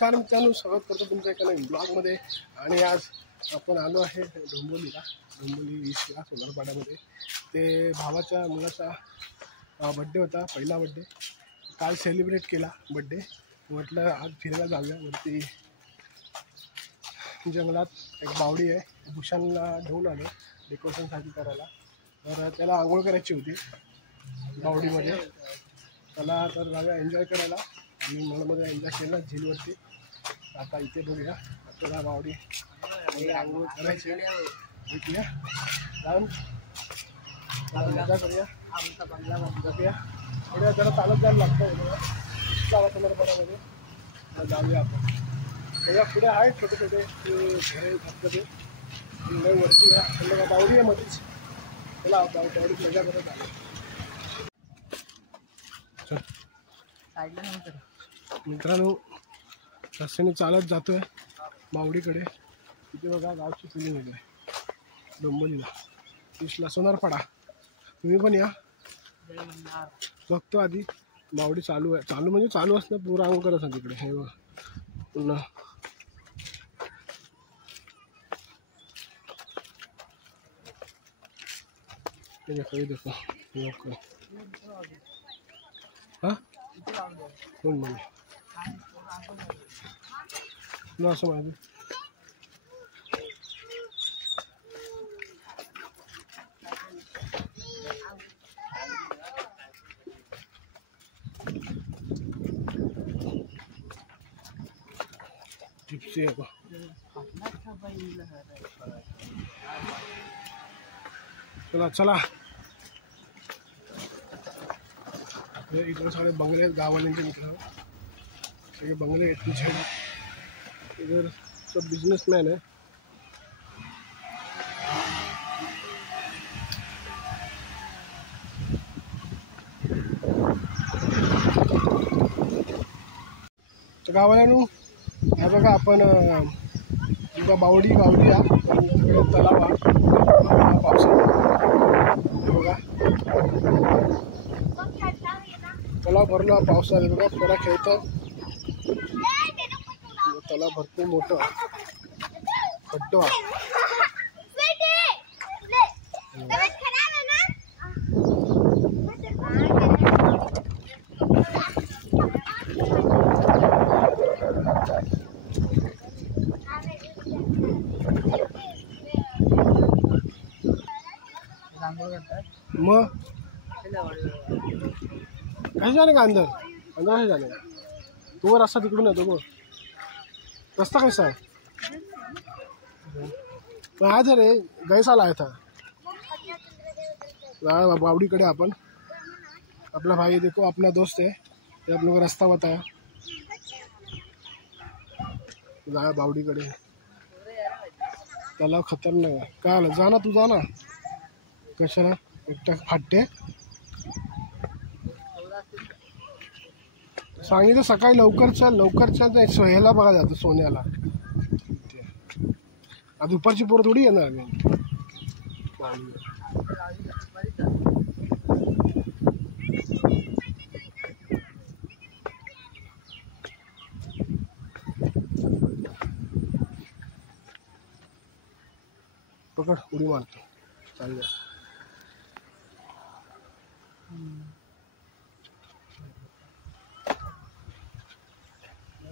नमस्कार मित्रांनो, स्वागत करतो तुमच्या एका नवीन ब्लॉगमध्ये। आणि आज आपण आलो आहे डोंबिवलीला, डोंबिवली ईस्टला सोनारपाड्यामध्ये। ते भावाच्या मुलाचा बड्डे होता, पहिला बड्डे। काल सेलिब्रेट केला बड्डे। म्हटलं आज फिरायला जाऊया वरती जंगलात। एक बावडी आहे, भूषणला घेऊन आलो डेकोरेशनसाठी करायला। तर त्याला आंघोळ करायची होती बावडीमध्ये, त्याला तर जाऊया एन्जॉय करायला। आणि मॉलमध्ये एन्जॉय केला झीलवरती। आता इथे बघूया आपल्याला बावडी आंघोळ करायची, भेटूया जाऊन मजा करूया, जाऊया। थोड्या जरा चालत जायला लागतं सोनारपाड्यामध्ये, जाऊया आपण। त्याच्या पुढे आहेत छोटे छोटे घरे धबधबे, वरती आहे बावडी आहे मध्येच, त्याला बावडीत मजा करत आलो। मित्रांनो रस्त्याने चालत जातोय बावडीकडे। तिथे बघा गावची फिलिंग येते डोंबिवलीला ईस्टला सोनारपाडा। तुम्ही पण या, बघतो आधी बावडी चालू आहे। चालू म्हणजे चालू असतं, पुरा आंघोळ करत असं तिकडे। हे बघा पुन्हा देखो लोक हाँ कोण म्हणे ना असं माहिती। टिप्सी आहे का? चला चला, इकडे सारे बंगले आहेत गाववाल्यांचे। मित्र सगळे बंगले आहेत पीछे। इधर सब बिजनेसमैन है। तर गाववाल्यांनो हे बघा, आपण बावडी बावडी तलाव पावसाळ्यात बघा, तलाव भरला पावसाळ्यात बघा, पोरा खेळतात। तलाव भरपूर मोठं खड्डा मग कसे जाने का अंदर अंदर कसे जाने? तो रास्ता तिकडून येतो बघ, रस्ता कैसा है? मैं आज रे गए साल आया था बावड़ीकडे। अपन अपना भाई देखो, अपना दोस्त है, ये आप लोग को रास्ता बताया बावड़ीकडे। तलाव खतरनाक आहे, काय जाना तू जाना, कशाला एकटा फाटते। सांगितलं सकाळी लवकर चल, लवकर चल। सोह्याला बघा जातो, सोन्याला। दुपारची पोरं थोडी येणार। पकड, उडी मारतो, चालू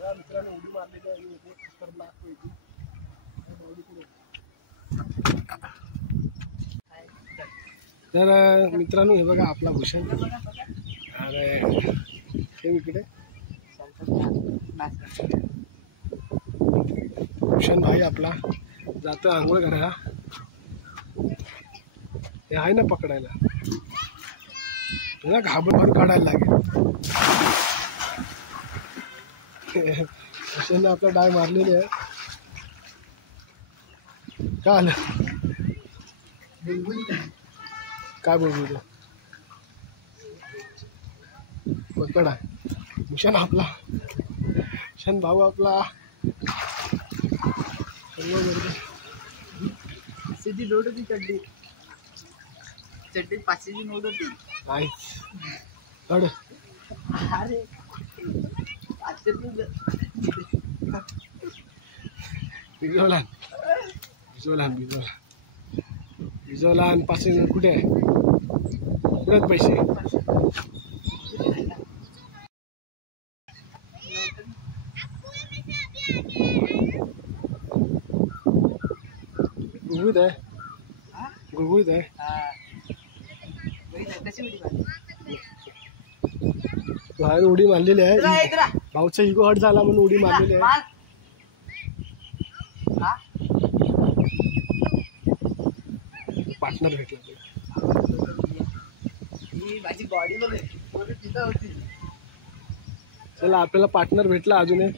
मित्रांनो। उडी मारलेली आहे, खतरनाक होती। तर मित्रांनो हे बघा आपला भूषण, अरे हे इकडे भूषण भाई आपला जातो आंघोळ करायला। हे आहे ना पकडायला, तुला घाबरून काढायला लागेल। भूषणने आपला डाय मारलेली आहे। काय आलं, काय बोलतो तो? पकडा भूषण आपला, भूषण भाऊ आपला। सीधी नोट होती, चड्डी चड्डीत 500ची नोट होती। नाईस अरे 500 बिजोलान बिजोलान बिजोलान बिजोलान पासून कुठे आहे कुठे आहेत पैसे गुळगुळीत आहे गुळगुळीत आहे बाहेर उडी मारलेली आहे भाऊचा इगो हट झाला म्हणून उडी मारलेली आहे पार्टनर भेटला माझी बॉडी तिथं होती. चला आपल्याला पार्टनर भेटला अजून एक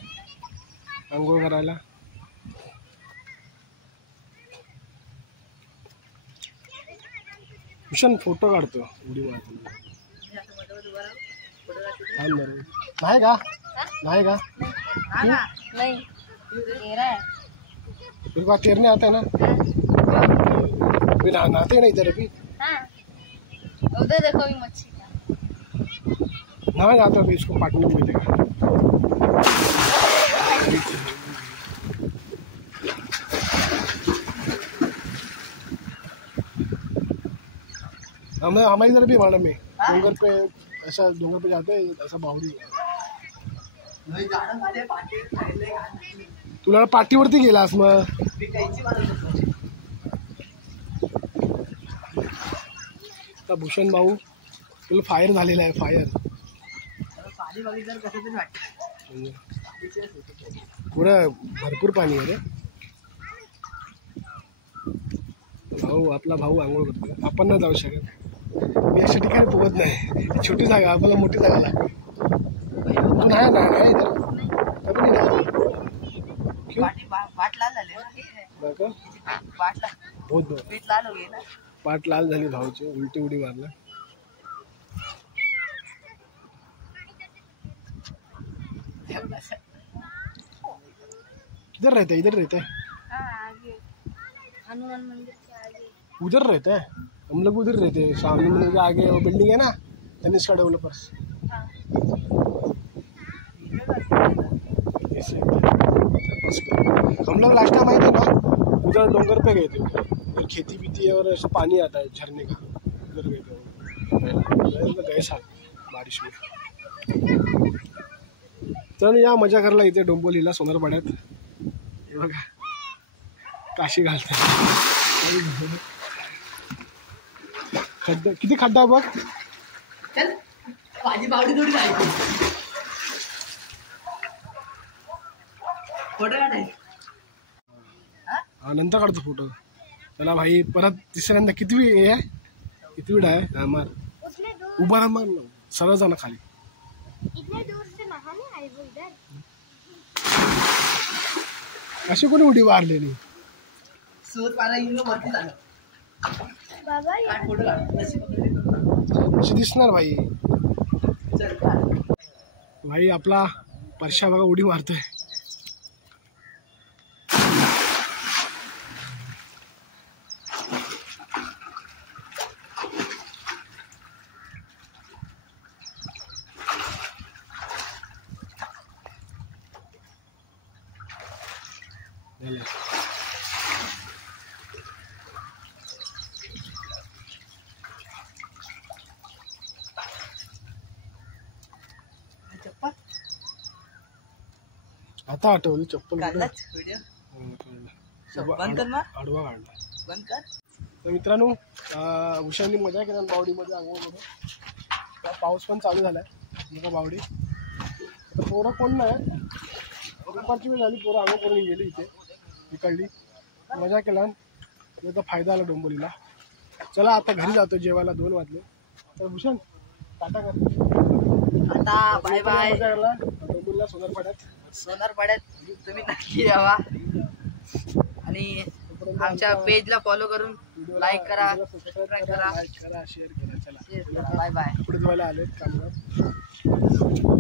आंघोळ करायला भूषण फोटो काढतो उडी मारतो नाही का नहीं तेरे को तैरने आता है ना फिर नहाते नहीं इधर अभी उधर देखो भी मच्छी नहा जाता अभी इसको पार्टनर मिलेगा हमारे इधर भी माना में डोंगर पे ऐसा डोंगर पे जाते हैं ऐसा बावड़ी तुला पाठीवरती गेलास मग भूषण भाऊ तुला फायर झालेला आहे फायर पुरा भरपूर पाणी आहे रे भाऊ आपला भाऊ आंघोळ करतो आपण नाही जाऊ शकत मी अशा ठिकाणी पोहत नाही छोटी जागा आपल्याला मोठी जागा लागते तू नाही ना काय इधर कधी नाही बहुत पाट लाल झाली भाऊची उलटी उडी मारला किधर रहता है इधर रहता है हनुमान मंदिर के आगे उधर रहता है हम लोग उधर रहते हैं सामने मंदिर के आगे वो बिल्डिंग है ना तनिष्का डेवलपर्स हम लोग लास्ट टाइम आए थे ना उधर डोंगर पे गए थे उधर खेती बीती है और ऐसा पानी आता है झरने का उधर गए थे गए साल बारिश में तर या मजा करायला इथे डोंबोलीला सोनारपाड्यात हे बघा काशी घालतात खड्डा किती खड्डा बघ माझी बावडी थोडी जायची फोटो काढायचे हा नंतर काढतो फोटो चला भाई परत तिसऱ्यांदा किती आहे किती वेळ आहे मार उसमें दो उभा राहा मार सरळ जा ना खाली इतने दूर से नहाने आए वो इधर अशी कोणी उडी मारलेली सूर पाला येऊन वरती झालं बाबा ये काढ फोटो काढ अशी दिसणार भाई चल काढ भाई आपला परशा बघा उडी मारतोय चप्पल आता आठवली चप्पल काढलाच व्हिडिओ बंद कर ना आडवा काढला बंद कर तर मित्रांनो उशांनी मजा केला बावडीमध्ये आंघोळ करून पाऊस पण चालू झालाय बघा बावडी आता पोरं कोण नाही दुपारची वेळ झाली पोरं आंघोळ करून गेली इथे इकडली मजा केला याचा फायदा आला डोंबोलीला चला आता घरी जातो जेवायला 2 वाजले तर भूषण टाटा कर आता बाय बाय डोंबोलीला सोनारपाड्यात तुम्ही नक्की यावा आणि आमच्या पेजला फॉलो करून लाईक करा सबस्क्राईब करा शेअर करा चला बाय बाय कपडे धुवायला आले कामगार